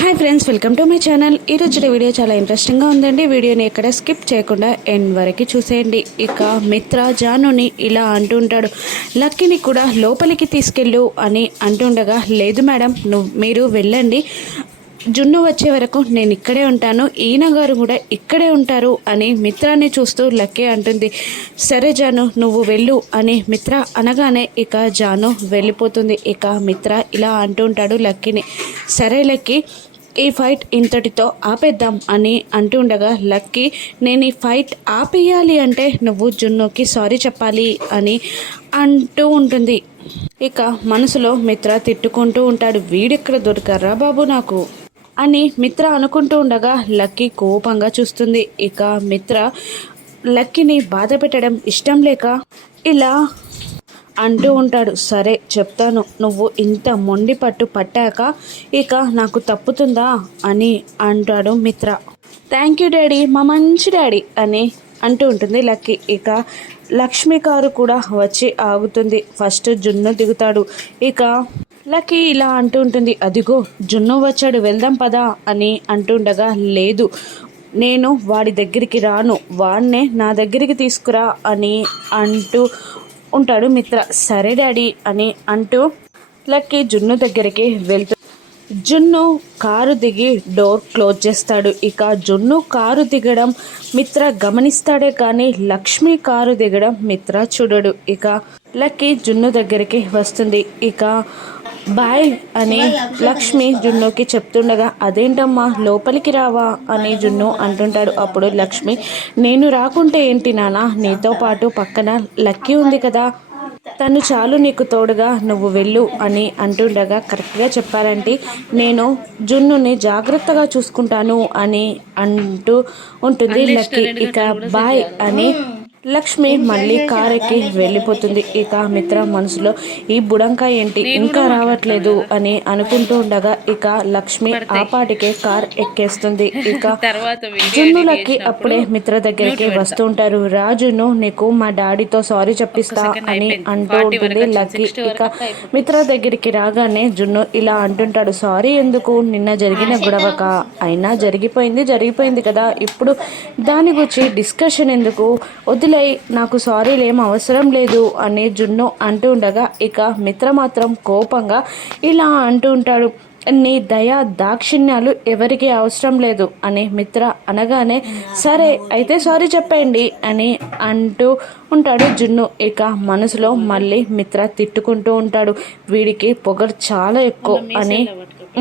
Hi friends, welcome to my channel. ఈరోజు video చాలా ఇంట్రెస్టింగ్గా ఉందండి. వీడియోని ఎక్కడ స్కిప్ చేయకుండా ఎండ్ వరకు చూసేయండి. ఇక మిత్ర జానుని ఇలా అంటుంటాడు, లక్కీని కూడా లోపలికి తీసుకెళ్ళు అని అంటుండగా, లేదు మేడం, మీరు వెళ్ళండి, జున్ను వచ్చే వరకు నేను ఇక్కడే ఉంటాను, ఈయన గారు కూడా ఇక్కడే ఉంటారు అని మిత్రాన్ని చూస్తూ లక్కీ అంటుంది. సరే జాను, నువ్వు వెళ్ళు అని మిత్ర అనగానే ఇక జాను వెళ్ళిపోతుంది. ఇక మిత్ర ఇలా అంటుంటాడు లక్కీని, సరే లక్కీ, ఈ ఫైట్ ఇంతటితో ఆపేద్దాం అని అంటుండగా లక్కీ, నేను ఈ ఫైట్ ఆపేయాలి అంటే నువ్వు జున్నుకి సారీ చెప్పాలి అని అంటూ ఉంటుంది. ఇక మనసులో మిత్ర తిట్టుకుంటూ ఉంటాడు, వీడెక్కడ దొరకరా బాబు నాకు అని మిత్ర అనుకుంటూ ఉండగా లక్కీ కోపంగా చూస్తుంది. ఇక మిత్ర లక్కీని బాధ పెట్టడం ఇష్టం లేక ఇలా అంటూ ఉంటాడు, సరే చెప్తాను, నువ్వు ఇంత మొండి పట్టు పట్టాక ఇక నాకు తప్పుతుందా అని అంటాడు మిత్ర. థ్యాంక్ యూ డాడీ, మా మంచి డాడీ అని అంటూ ఉంటుంది లక్కీ. ఇక లక్ష్మి కారు కూడా వచ్చి ఆగుతుంది. ఫస్ట్ జున్ను దిగుతాడు. ఇక లక్కీ ఇలా అంటూ ఉంటుంది, అదిగో జున్ను వచ్చాడు, వెళ్దాం పదా అని అంటుండగా, లేదు, నేను వాడి దగ్గరికి రాను, వాడినే నా దగ్గరికి తీసుకురా అని అంటూ ఉంటాడు మిత్ర. సరే డాడీ అని అంటూ లక్కీ జున్ను దగ్గరికి వెళ్తూ జున్ను కారు దిగి డోర్ క్లోజ్ చేస్తాడు. ఇక జున్ను కారు దిగడం మిత్ర గమనిస్తాడే కానీ లక్ష్మి కారు దిగడం మిత్ర చూడడు. ఇక లక్కీ జున్ను దగ్గరికి వస్తుంది. ఇక బాయ్ అని లక్ష్మి జున్నుకి చెప్తుండగా, అదేంటమ్మా లోపలికి రావా అని జున్ను అంటుంటాడు. అప్పుడు లక్ష్మి, నేను రాకుంటే ఏంటి నాన్న, నీతో పాటు పక్కన లక్కీ ఉంది కదా, తను చాలు నీకు తోడుగా, నువ్వు వెళ్ళు అని అంటుండగా, కరెక్ట్గా చెప్పారంటే నేను జున్నుని జాగ్రత్తగా చూసుకుంటాను అని అంటూ ఉంటుంది లక్కీ. ఇక బాయ్ అని లక్ష్మి మళ్ళీ కారెక్కి వెళ్ళిపోతుంది. ఇక మిత్ర మనసులో, ఈ బుడంకా ఏంటి ఇంకా రావట్లేదు అని అనుకుంటూ ఉండగా ఇక లక్ష్మి ఆ పాటికే కార్ ఎక్కేస్తుంది. ఇక జున్నులకి అప్పుడే మిత్ర దగ్గరికి వస్తూ ఉంటారు. రాజును, నీకు మా డాడీతో సారీ చెప్పిస్తా అని అంటూ ఉంటుంది లక్కీ. ఇక మిత్ర దగ్గరికి రాగానే జున్ను ఇలా అంటుంటాడు, సారీ ఎందుకు, నిన్న జరిగిన గొడవక, అయినా జరిగిపోయింది కదా, ఇప్పుడు దాని గురించి డిస్కషన్ ఎందుకు, వదిలే, నాకు సారీలు ఏం అవసరం లేదు అని జున్ను అంటూ ఉండగా ఇక మిత్ర మాత్రం కోపంగా ఇలా అంటూ ఉంటాడు, నీ దయా దాక్షిణ్యాలు ఎవరికి అవసరం లేదు అని మిత్ర అనగానే, సరే అయితే సారీ చెప్పండి అని అంటూ ఉంటాడు జున్ను. ఇక మనసులో మళ్ళీ మిత్ర తిట్టుకుంటూ ఉంటాడు, వీడికి పొగరు చాలా ఎక్కువ అని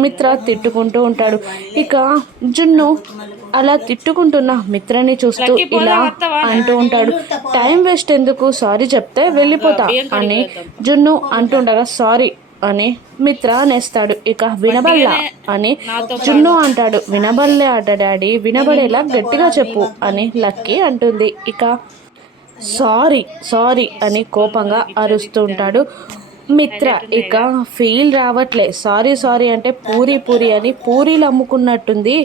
మిత్ర తిట్టుకుంటూ ఉంటాడు. ఇక జున్ను అలా తిట్టుకుంటున్న మిత్రని చూస్తూ ఇలా అంటూ ఉంటాడు, టైం వేస్ట్ ఎందుకు, సారీ చెప్తే వెళ్ళిపోతా అని జున్ను అంటుండగా, సారీ అని మిత్ర అనేస్తాడు. ఇక వినబల్లా అని జున్ను అంటాడు. వినబల్లే ఆట డాడీ, వినబడేలా గట్టిగా చెప్పు అని లక్కీ అంటుంది. ఇక సారీ అని కోపంగా అరుస్తూ ఉంటాడు మిత్ర. ఇక ఫీల్ రావట్లే, సారీ అంటే పూరి అని పూరీలు అమ్ముకున్నట్టుంది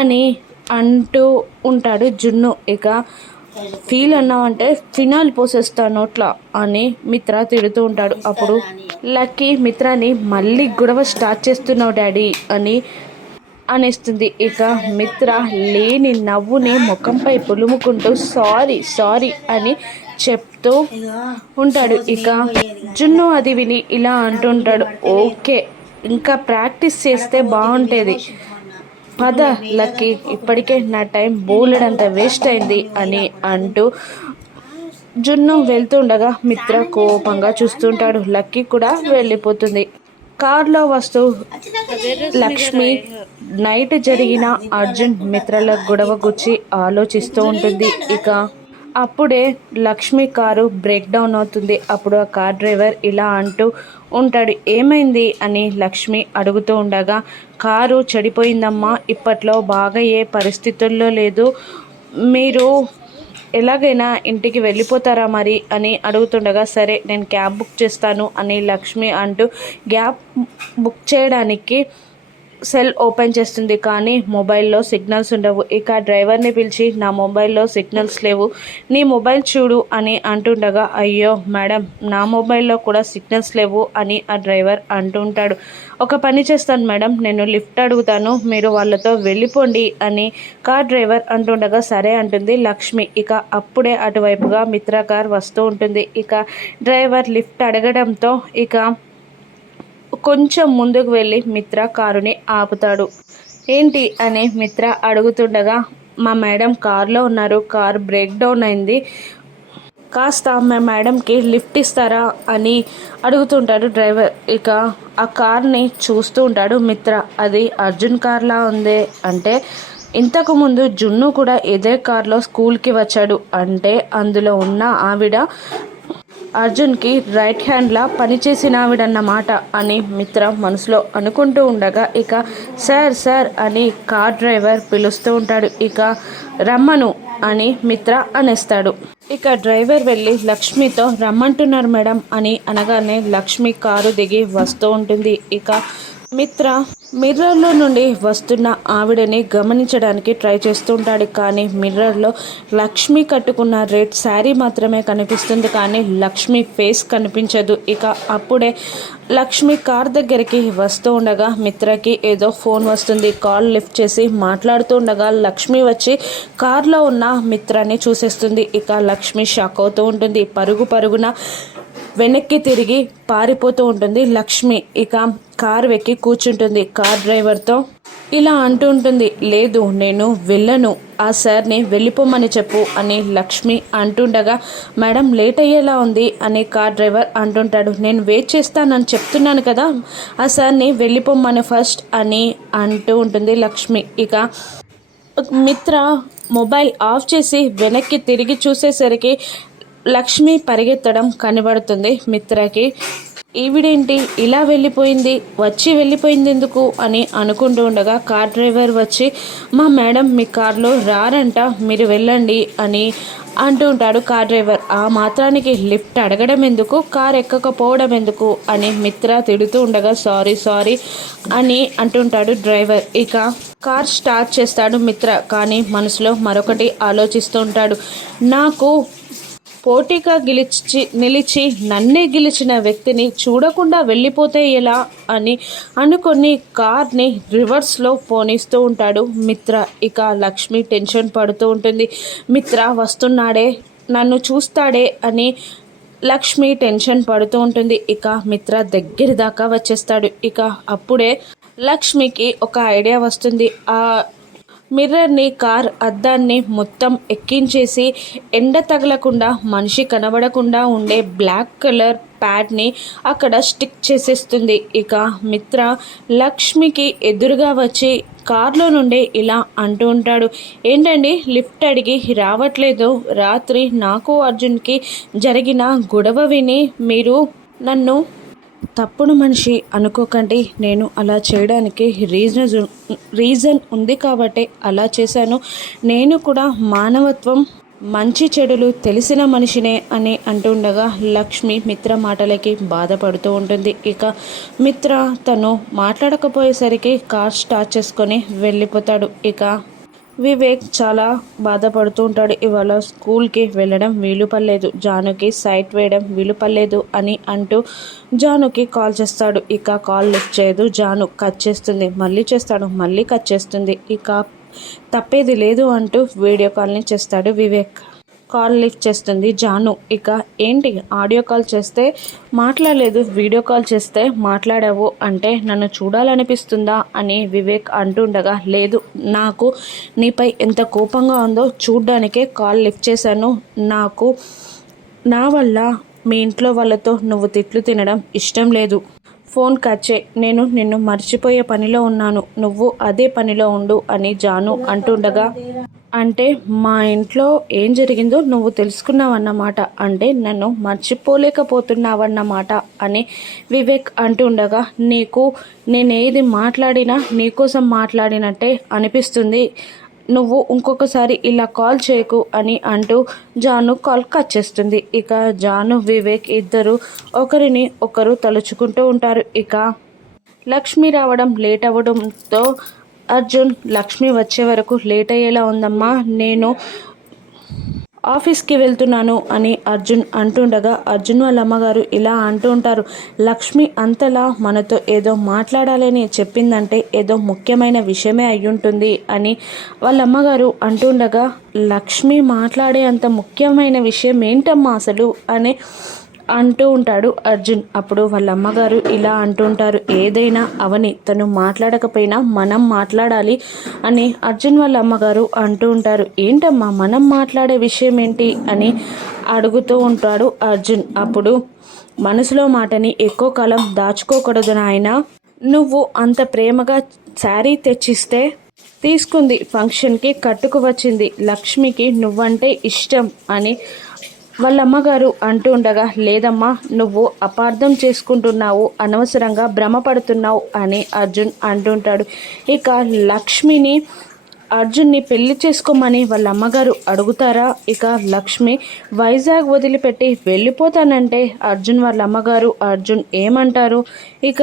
అని అంటూ ఉంటాడు జున్ను. ఇక ఫీల్ అన్నావంటే ఫినాల్ పోసేస్తా నోట్లా అని మిత్ర తిడుతూ ఉంటాడు. అప్పుడు లక్కీ మిత్రాని, మళ్ళీ గొడవ స్టార్ట్ చేస్తున్నావు డాడీ అని అనేస్తుంది. ఇక మిత్ర లేని నవ్వుని ముఖంపై పులుముకుంటూ సారీ అని చెప్తూ ఉంటాడు. ఇక జున్ను అది విని ఇలా అంటుంటాడు, ఓకే, ఇంకా ప్రాక్టీస్ చేస్తే బాగుంటేది, పద లక్కీ, ఇప్పటికే నా టైం బోలెడంత వేస్ట్ అయింది అని అంటూ జున్ను వెళ్తుండగా మిత్ర కోపంగా చూస్తుంటాడు. లక్కీ కూడా వెళ్ళిపోతుంది. కార్లో వస్తూ లక్ష్మి నైట్ జరిగిన అర్జున్ మిత్రల గొడవ గురించి ఆలోచిస్తూ ఉంటుంది. ఇక అప్పుడే లక్ష్మి కారు బ్రేక్ డౌన్ అవుతుంది. అప్పుడు ఆ కార్ డ్రైవర్ ఇలా అంటూ ఉంటాడు, ఏమైంది అని లక్ష్మి అడుగుతూ ఉండగా, కారు చెడిపోయిందమ్మా, ఇప్పట్లో బాగా ఏ పరిస్థితుల్లో లేదు, మీరు ఎలాగైనా ఇంటికి వెళ్ళిపోతారా మరి అని అడుగుతుండగా, సరే నేను క్యాబ్ బుక్ చేస్తాను అని లక్ష్మి అంటూ క్యాబ్ బుక్ చేయడానికి సెల్ ఓపెన్ చేస్తుంది కానీ మొబైల్లో సిగ్నల్స్ ఉండవు. ఇక డ్రైవర్ని పిలిచి నా మొబైల్లో సిగ్నల్స్ లేవు, నీ మొబైల్ చూడు అని అంటుండగా అయ్యో మేడం నా మొబైల్లో కూడా సిగ్నల్స్ లేవు అని ఆ డ్రైవర్ అంటుంటాడు. ఒక పని చేస్తాను మేడం, నేను లిఫ్ట్ అడుగుతాను, మీరు వాళ్ళతో వెళ్ళిపోండి అని కార్ డ్రైవర్ అంటుండగా సరే అంటుంది లక్ష్మి. ఇక అప్పుడే అటువైపుగా మిత్ర కార్ వస్తూ ఉంటుంది. ఇక డ్రైవర్ లిఫ్ట్ అడగడంతో ఇక కొంచెం ముందుకు వెళ్ళి మిత్ర కారుని ఆపుతాడు. ఏంటి అని మిత్ర అడుగుతుండగా మా మేడం కారులో ఉన్నారు, కార్ బ్రేక్ డౌన్ అయింది, కాస్త మా మేడంకి లిఫ్ట్ ఇస్తారా అని అడుగుతుంటాడు డ్రైవర్. ఇక ఆ కార్ని చూస్తూ ఉంటాడు మిత్ర. అది అర్జున్ కార్లా ఉంది అంటే ఇంతకుముందు జున్ను కూడా ఇదే కార్లో స్కూల్కి వచ్చాడు అంటే అందులో ఉన్న ఆవిడ అర్జున్కి రైట్ హ్యాండ్లా పనిచేసిన ఆవిడన్నమాట అని మిత్ర మనసులో అనుకుంటూ ఉండగా ఇక సార్ సార్ అని కార్ డ్రైవర్ పిలుస్తూ ఉంటాడు. ఇక రమ్మను అని మిత్ర అనేస్తాడు. ఇక డ్రైవర్ వెళ్ళి లక్ష్మితో రమ్మంటున్నారు మేడం అని అనగానే లక్ష్మి కారు దిగి వస్తూ ఉంటుంది. ఇక మిత్ర మిర్రర్లో నుండి వస్తున్న ఆవిడని గమనించడానికి ట్రై చేస్తూ ఉంటాడు. కానీ మిర్రర్లో లక్ష్మి కట్టుకున్న రెడ్ శారీ మాత్రమే కనిపిస్తుంది కానీ లక్ష్మి ఫేస్ కనిపించదు. ఇక అప్పుడే లక్ష్మి కార్ దగ్గరికి వస్తూ ఉండగా మిత్రకి ఏదో ఫోన్ వస్తుంది. కాల్ లిఫ్ట్ చేసి మాట్లాడుతూ ఉండగా లక్ష్మి వచ్చి కార్లో ఉన్న మిత్రాన్ని చూసేస్తుంది. ఇక లక్ష్మి షాక్ అవుతూ ఉంటుంది. పరుగు పరుగున వెనక్కి తిరిగి పారిపోతూ ఉంటుంది లక్ష్మి. ఇక కారు ఎక్కి కూర్చుంటుంది. కార్ డ్రైవర్తో ఇలా అంటూ ఉంటుంది, లేదు నేను వెళ్ళను, ఆ సార్ని వెళ్ళిపోమని చెప్పు అని లక్ష్మి అంటుండగా మేడం లేట్ అయ్యేలా ఉంది అని కార్ డ్రైవర్ అంటుంటాడు. నేను వెయిట్ చేస్తానని చెప్తున్నాను కదా, ఆ సార్ని వెళ్ళిపోమని ఫస్ట్ అని అంటూ ఉంటుంది లక్ష్మి. ఇక మిత్ర మొబైల్ ఆఫ్ చేసి వెనక్కి తిరిగి చూసేసరికి లక్ష్మి పరిగెత్తడం కనబడుతుంది మిత్రకి. ఈవిడేంటి ఇలా వెళ్ళిపోయింది ఎందుకు అని అనుకుంటూ ఉండగా కార్ డ్రైవర్ వచ్చి మా మేడం మీ కార్లో రారంట, మీరు వెళ్ళండి అని అంటూ ఉంటాడు కార్ డ్రైవర్. ఆ మాత్రానికి లిఫ్ట్ అడగడం ఎందుకు, కార్ ఎక్కకపోవడం ఎందుకు అని మిత్ర తిడుతూ ఉండగా సారీ అని అంటుంటాడు డ్రైవర్. ఇక కార్ స్టార్ట్ చేస్తాడు మిత్ర. కానీ మనసులో మరొకటి ఆలోచిస్తూ ఉంటాడు, నాకు పోటీగా నిలిచి నన్నే గెలిచిన వ్యక్తిని చూడకుండా వెళ్ళిపోతే ఎలా అని అనుకొని కార్ని రివర్స్లో పోనిస్తూ ఉంటాడు మిత్ర. ఇక లక్ష్మి టెన్షన్ పడుతూ ఉంటుంది. మిత్ర వస్తున్నాడే, నన్ను చూస్తాడే అని లక్ష్మి టెన్షన్ పడుతూ ఉంటుంది. ఇక మిత్ర దగ్గర దాకా వచ్చేస్తాడు. ఇక అప్పుడే లక్ష్మికి ఒక ఐడియా వస్తుంది. ఆ మిర్రర్ని కార్ అద్దాన్ని మొత్తం ఎక్కించేసి ఎండ తగలకుండా మనిషి కనబడకుండా ఉండే బ్లాక్ కలర్ ప్యాడ్ని అక్కడ స్టిక్ చేసేస్తుంది. ఇక మిత్ర లక్ష్మికి ఎదురుగా వచ్చి కార్లో నుండి ఇలా అంటూ ఉంటాడు, ఏంటండి లిఫ్ట్ అడిగి రావట్లేదు, రాత్రి నాకు అర్జున్కి జరిగిన గొడవ విని మీరు నన్ను తప్పుడు మనిషి అనుకోకండి, నేను అలా చేయడానికి రీజన్ ఉంది కాబట్టి అలా చేశాను, నేను కూడా మానవత్వం మంచి చెడులు తెలిసిన మనిషినే అని అంటుండగా లక్ష్మి మిత్ర మాటలకి బాధపడుతూ ఉంటుంది. ఇక మిత్ర తను మాట్లాడకపోయేసరికి కార్ స్టార్ట్ చేసుకొని వెళ్ళిపోతాడు. ఇక వివేక్ చాలా బాధపడుతూ ఉంటాడు. ఇవాళ స్కూల్కి వెళ్ళడం వీలు పడలేదు, జానుకి సైట్ వేయడం వీలు పడలేదు అని అంటూ జానుకి కాల్ చేస్తాడు. ఇక కాల్ లిఫ్ట్ చేయదు, జాను కట్ చేస్తుంది, మళ్ళీ చేస్తాడు, మళ్ళీ కట్ చేస్తుంది. ఇక తప్పేది లేదు అంటూ వీడియో కాల్ని చేస్తాడు వివేక్. కాల్ లిఫ్ట్ చేస్తుంది జాను. ఇక ఏంటి ఆడియో కాల్ చేస్తే మాట్లాడలేదు, వీడియో కాల్ చేస్తే మాట్లాడావు అంటే నన్ను చూడాలనిపిస్తుందా అని వివేక్ అంటుండగా, లేదు నాకు నీపై ఎంత కోపంగా ఉందో చూడ్డానికే కాల్ లిఫ్ట్ చేశాను, నాకు నా వల్ల మీ ఇంట్లో వాళ్ళతో నువ్వు తిట్లు తినడం ఇష్టం లేదు, ఫోన్ కట్ చేయి, నేను నిన్ను మర్చిపోయే పనిలో ఉన్నాను, నువ్వు అదే పనిలో ఉండు అని జాను అంటుండగా, అంటే మా ఇంట్లో ఏం జరిగిందో నువ్వు తెలుసుకున్నావన్నమాట, అంటే నన్ను మర్చిపోలేకపోతున్నావన్నమాట అని వివేక్ అంటుండగా, నీకు నేనేది మాట్లాడినా నీకోసం మాట్లాడినట్టే అనిపిస్తుంది, నువ్వు ఇంకొకసారి ఇలా కాల్ చేయకు అని అంటూ జాను కాల్ కట్ చేస్తుంది. ఇక జాను వివేక్ ఇద్దరు ఒకరిని ఒకరు తలుచుకుంటూ ఉంటారు. ఇక లక్ష్మి రావడం లేట్ అవ్వడంతో అర్జున్ లక్ష్మి వచ్చే వరకు లేట్ అయ్యేలా ఉందమ్మా, నేను ఆఫీస్కి వెళ్తున్నాను అని అర్జున్ అంటుండగా అర్జున్ వాళ్ళ అమ్మగారు ఇలా అంటూ ఉంటారు. లక్ష్మి అంతలా మనతో ఏదో మాట్లాడాలని చెప్పిందంటే ఏదో ముఖ్యమైన విషయమే అయ్యుంటుంది అని వాళ్ళ అమ్మగారు అంటుండగా లక్ష్మి మాట్లాడే అంత ముఖ్యమైన విషయం ఏంటమ్మా అసలు అని అంటూ ఉంటాడు అర్జున్. అప్పుడు వాళ్ళ అమ్మగారు ఇలా అంటుంటారు, ఏదైనా అవని తను మాట్లాడకపోయినా మనం మాట్లాడాలి అని అర్జున్ వాళ్ళ అమ్మగారు అంటూ ఉంటారు. ఏంటమ్మా మనం మాట్లాడే విషయం ఏంటి అని అడుగుతూ ఉంటాడు అర్జున్. అప్పుడు మనసులో మాటని ఎక్కువ కాలం దాచుకోకూడదు నాయన, నువ్వు అంత ప్రేమగా శారీ తెచ్చిస్తే తీసుకుంది, ఫంక్షన్కి కట్టుకు వచ్చింది, లక్ష్మికి నువ్వంటే ఇష్టం అని వాళ్ళ అమ్మగారు అంటూ ఉండగా లేదమ్మా నువ్వు అపార్థం చేసుకుంటున్నావు, అనవసరంగా భ్రమపడుతున్నావు అని అర్జున్ అంటుంటాడు. ఇక లక్ష్మిని అర్జున్ని పెళ్లి చేసుకోమని వాళ్ళ అమ్మగారు అడుగుతారా? ఇక లక్ష్మి వైజాగ్ వదిలిపెట్టి వెళ్ళిపోతానంటే అర్జున్ వాళ్ళ అమ్మగారు అర్జున్ ఏమంటారు? ఇక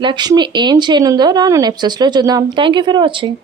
లక్ష్మి ఏం చేయనుందో రాను ఎపిసోడ్స్లో చూద్దాం. Thank you for watching.